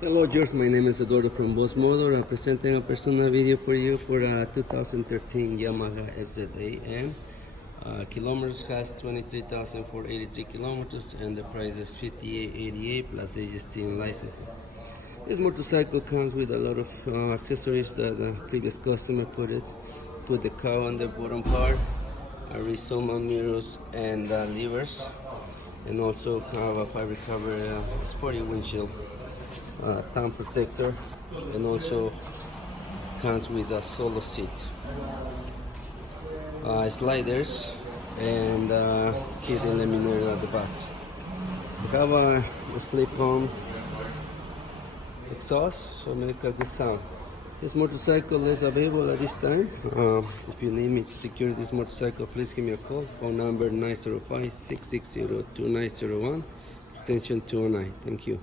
Hello George, my name is Eduardo from Boss Motor. I'm presenting a personal video for you for a 2013 Yamaha FZ8N. Kilometers has 23,483 kilometers and the price is 5888 plus HST and licensing. This motorcycle comes with a lot of accessories that the previous customer put the cow on the bottom part, Rizoma mirrors and levers, and also have a fiber cover sporty windshield. Thumb protector, and also comes with a solo seat, sliders, and kit eliminator at the back. We have a slip-on exhaust, so make a good sound. This motorcycle is available at this time. If you need me to secure this motorcycle, please give me a call. Phone number 905-660-2901, extension 209. Thank you.